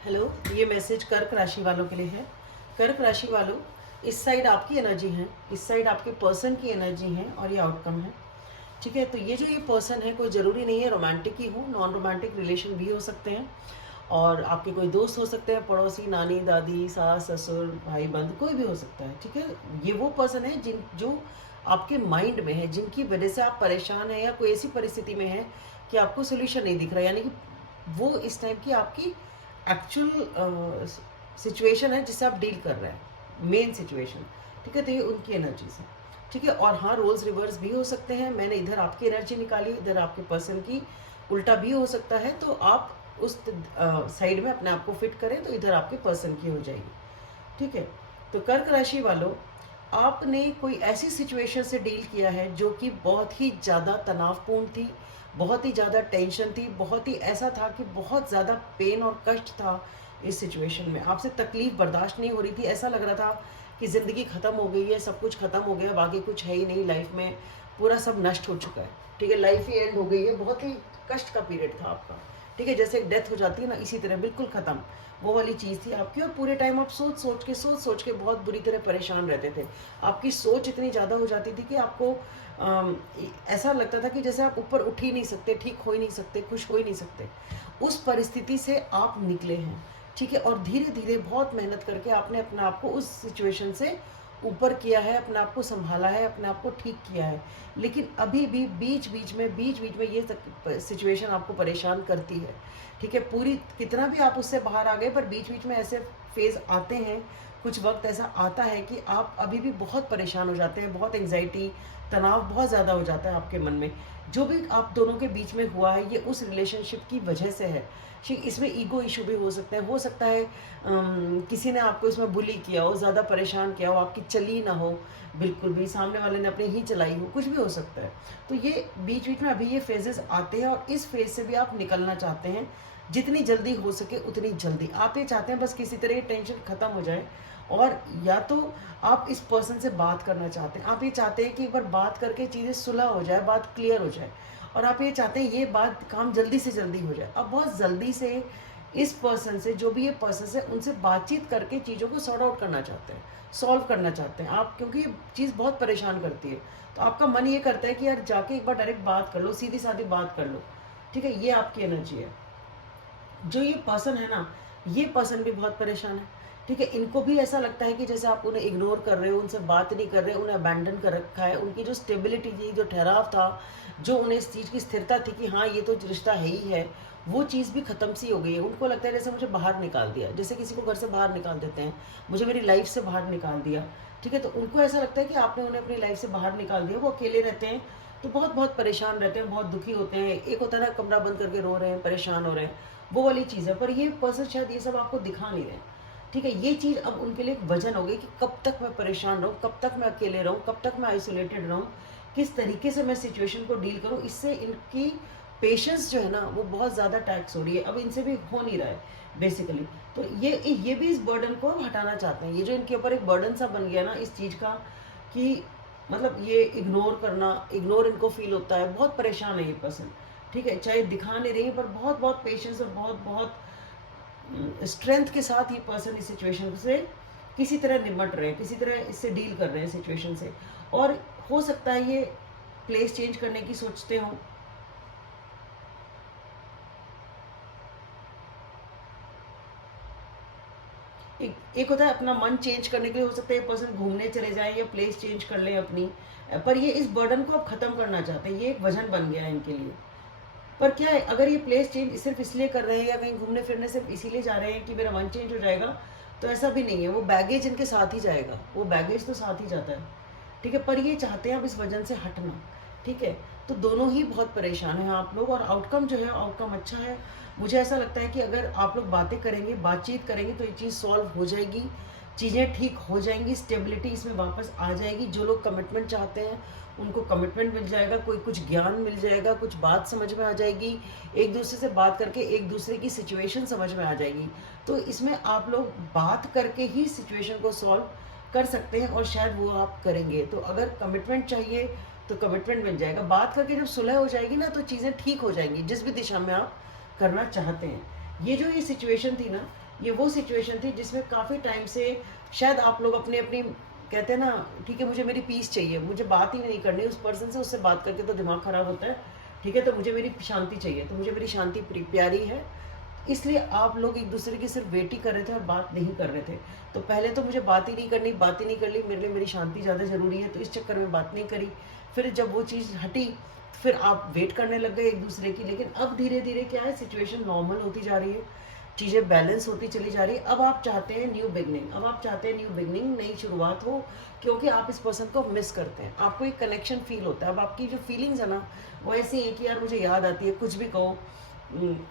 Hello, ये message कर्क राशि वालों के लिए है। कर्क राशि वालों, इस साइड आपकी एनर्जी है, इस साइड आपके पर्सन की एनर्जी है और ये आउटकम है। ठीक है, तो ये जो ये पर्सन है कोई ज़रूरी नहीं है रोमांटिक ही हो, नॉन रोमांटिक रिलेशन भी हो सकते हैं और आपके कोई दोस्त हो सकते हैं, पड़ोसी, नानी दादी, सास ससुर, भाई बंद, कोई भी हो सकता है। ठीक है, ये वो पर्सन है जो आपके माइंड में है, जिनकी वजह से आप परेशान हैं या कोई ऐसी परिस्थिति में है कि आपको सोल्यूशन नहीं दिख रहा, यानी कि वो इस टाइम की आपकी एक्चुअल सिचुएशन है जिससे आप डील कर रहे हैं, मेन सिचुएशन। ठीक है, तो ये उनकी एनर्जीज है। ठीक है, और हाँ, रोल्स रिवर्स भी हो सकते हैं। मैंने इधर आपकी एनर्जी निकाली, इधर आपके पर्सन की, उल्टा भी हो सकता है। तो आप उस साइड में अपने आप को फिट करें तो इधर आपके पर्सन की हो जाएगी। ठीक है, तो कर्क राशि वालों, आपने कोई ऐसी सिचुएशन से डील किया है जो कि बहुत ही ज़्यादा तनावपूर्ण थी, बहुत ही ज़्यादा टेंशन थी, बहुत ही ऐसा था कि बहुत ज़्यादा पेन और कष्ट था। इस सिचुएशन में आपसे तकलीफ बर्दाश्त नहीं हो रही थी, ऐसा लग रहा था कि ज़िंदगी ख़त्म हो गई है, सब कुछ ख़त्म हो गया, बाकी कुछ है ही नहीं लाइफ में, पूरा सब नष्ट हो चुका है। ठीक है, लाइफ ही एंड हो गई है, बहुत ही कष्ट का पीरियड था आपका। ठीक है, जैसे एक डेथ हो जाती है ना, इसी तरह बिल्कुल ख़त्म, वो वाली चीज़ थी आपकी। और पूरे टाइम आप सोच के बहुत बुरी तरह परेशान रहते थे। आपकी सोच इतनी ज़्यादा हो जाती थी कि आपको ऐसा लगता था कि जैसे आप ऊपर उठ ही नहीं सकते, ठीक हो ही नहीं सकते, खुश हो ही नहीं सकते। उस परिस्थिति से आप निकले हैं। ठीक है, और धीरे धीरे बहुत मेहनत करके आपने अपने आप को उस सिचुएशन से ऊपर किया है, अपने आप को संभाला है, अपने आप को ठीक किया है। लेकिन अभी भी बीच बीच में ये सिचुएशन आपको परेशान करती है। ठीक है, पूरी कितना भी आप उससे बाहर आ गए, पर बीच बीच में ऐसे फेज आते हैं, कुछ वक्त ऐसा आता है कि आप अभी भी बहुत परेशान हो जाते हैं, बहुत एंग्जाइटी, तनाव बहुत ज़्यादा हो जाता है आपके मन में। जो भी आप दोनों के बीच में हुआ है, ये उस रिलेशनशिप की वजह से है। ठीक, इसमें ईगो इशू भी हो सकते हैं, हो सकता है किसी ने आपको इसमें बुली किया हो, ज़्यादा परेशान किया हो, आपकी चली ना हो बिल्कुल भी, सामने वाले ने अपनी ही चलाई हो, कुछ भी हो सकता है। तो ये बीच बीच में अभी ये फेजेस आते हैं और इस फेज से भी आप निकलना चाहते हैं, जितनी जल्दी हो सके उतनी जल्दी। आप ये चाहते हैं बस किसी तरह ये टेंशन ख़त्म हो जाए, और या तो आप इस पर्सन से बात करना चाहते हैं, आप ये चाहते हैं कि एक बार बात करके चीज़ें सुलह हो जाए, बात क्लियर हो जाए, और आप ये चाहते हैं ये बात काम जल्दी से जल्दी हो जाए। अब बहुत जल्दी से इस पर्सन से, जो भी ये पर्सन है, उनसे बातचीत करके चीज़ों को सॉर्ट आउट करना चाहते हैं, सॉल्व करना चाहते हैं आप, क्योंकि ये चीज़ बहुत परेशान करती है। तो आपका मन ये करता है कि यार जाके एक बार डायरेक्ट बात कर लो, सीधी सादी बात कर लो। ठीक है, ये आपकी एनर्जी है। जो ये पर्सन है ना, ये पर्सन भी बहुत परेशान है। ठीक है, इनको भी ऐसा लगता है कि जैसे आप उन्हें इग्नोर कर रहे हो, उनसे बात नहीं कर रहे, उन्हें अबैंडन कर रखा है। उनकी जो स्टेबिलिटी थी, जो ठहराव था, जो उन्हें इस चीज़ की स्थिरता थी कि हाँ ये तो रिश्ता है ही है, वो चीज़ भी ख़त्म सी हो गई है। उनको लगता है जैसे मुझे बाहर निकाल दिया, जैसे किसी को घर से बाहर निकाल देते हैं, मुझे मेरी लाइफ से बाहर निकाल दिया। ठीक है, तो उनको ऐसा लगता है कि आपने उन्हें अपनी लाइफ से बाहर निकाल दिया। वो अकेले रहते हैं तो बहुत बहुत परेशान रहते हैं, बहुत दुखी होते हैं। एक होता है ना, कमरा बंद करके रो रहे हैं, परेशान हो रहे हैं, वो वाली चीज़ है। पर ये पर्सन शायद ये सब आपको दिखा नहीं रहे। ठीक है, ये चीज़ अब उनके लिए एक वजन हो गई कि कब तक मैं परेशान रहूँ, कब तक मैं अकेले रहूँ, कब तक मैं आइसोलेटेड रहूँ, किस तरीके से मैं सिचुएशन को डील करूँ। इससे इनकी पेशेंस जो है ना, वो बहुत ज़्यादा टैक्स हो रही है, अब इनसे भी हो नहीं रहा है बेसिकली। तो ये भी इस बर्डन को हटाना चाहते हैं। ये जो इनके ऊपर एक बर्डन सा बन गया ना इस चीज़ का, कि मतलब ये इग्नोर करना, इग्नोर इनको फील होता है, बहुत परेशान है ये पर्सन। ठीक है, चाहे दिखा नहीं रही, पर बहुत बहुत पेशेंस और बहुत बहुत स्ट्रेंथ के साथ ये पर्सन इस सिचुएशन से किसी तरह निपट रहे हैं, किसी तरह इससे डील कर रहे हैं सिचुएशन से। और हो सकता है ये प्लेस चेंज करने की सोचते हो। एक होता है अपना मन चेंज करने के लिए, हो सकता है ये पर्सन घूमने चले जाए या प्लेस चेंज कर ले अपनी, पर ये इस बर्डन को अब ख़त्म करना चाहते हैं। ये एक वजन बन गया है इनके लिए। पर क्या है, अगर ये प्लेस चेंज सिर्फ इसलिए कर रहे हैं या कहीं घूमने फिरने सिर्फ इसीलिए जा रहे हैं कि मेरा मन चेंज हो जाएगा, तो ऐसा भी नहीं है। वो बैगेज इनके साथ ही जाएगा, वो बैगेज तो साथ ही जाता है। ठीक है, पर ये चाहते हैं अब इस वजन से हटना। ठीक है, तो दोनों ही बहुत परेशान हैं आप लोग, और आउटकम जो है, आउटकम अच्छा है। मुझे ऐसा लगता है कि अगर आप लोग बातें करेंगे, बातचीत करेंगे, तो ये चीज़ सॉल्व हो जाएगी, चीज़ें ठीक हो जाएंगी, स्टेबिलिटी इसमें वापस आ जाएगी। जो लोग कमिटमेंट चाहते हैं उनको कमिटमेंट मिल जाएगा, कोई कुछ ज्ञान मिल जाएगा, कुछ बात समझ में आ जाएगी, एक दूसरे से बात करके एक दूसरे की सिचुएशन समझ में आ जाएगी। तो इसमें आप लोग बात करके ही सिचुएशन को सॉल्व कर सकते हैं, और शायद वो आप करेंगे। तो अगर कमिटमेंट चाहिए तो कमिटमेंट मिल जाएगा। बात करके जब सुलह हो जाएगी ना, तो चीज़ें ठीक हो जाएंगी जिस भी दिशा में आप करना चाहते हैं। ये जो ये सिचुएशन थी ना, ये वो सिचुएशन थी जिसमें काफ़ी टाइम से शायद आप लोग अपने अपनी कहते हैं ना, ठीक है मुझे मेरी पीस चाहिए, मुझे बात ही नहीं करनी उस पर्सन से, उससे बात करके तो दिमाग ख़राब होता है, ठीक है, तो मुझे मेरी शांति चाहिए, तो मुझे मेरी शांति प्यारी है, इसलिए आप लोग एक दूसरे की सिर्फ वेट ही कर रहे थे और बात नहीं कर रहे थे। तो पहले तो मुझे बात ही नहीं करनी, बात ही नहीं कर ली, मेरे लिए मेरी शांति ज़्यादा ज़रूरी है, तो इस चक्कर में बात नहीं करी। फिर जब वो चीज़ हटी, फिर आप वेट करने लग गए एक दूसरे की। लेकिन अब धीरे धीरे क्या है, सिचुएशन नॉर्मल होती जा रही है, चीज़ें बैलेंस होती चली जा रही है। अब आप चाहते हैं न्यू बिगनिंग, अब आप चाहते हैं न्यू बिगनिंग, नई शुरुआत हो, क्योंकि आप इस पर्सन को मिस करते हैं, आपको एक कनेक्शन फील होता है। अब आपकी जो फीलिंग्स है ना, वो ऐसी है कि यार मुझे याद आती है, कुछ भी कहो,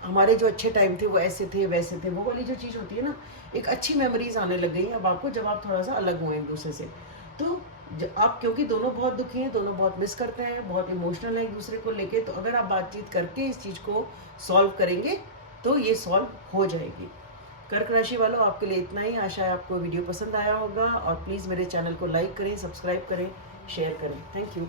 हमारे जो अच्छे टाइम थे वो ऐसे थे वैसे थे, वो वाली जो चीज़ होती है ना, एक अच्छी मेमोरीज आने लग गई हैं अब आपको, जब आप थोड़ा सा अलग हुए एक दूसरे से। तो आप क्योंकि दोनों बहुत दुखी हैं, दोनों बहुत मिस करते हैं, बहुत इमोशनल हैं एक दूसरे को लेके, तो अगर आप बातचीत करके इस चीज़ को सॉल्व करेंगे तो ये सॉल्व हो जाएगी। कर्क राशि वालों, आपके लिए इतना ही। आशा है आपको वीडियो पसंद आया होगा, और प्लीज़ मेरे चैनल को लाइक करें, सब्सक्राइब करें, शेयर करें। Thank you.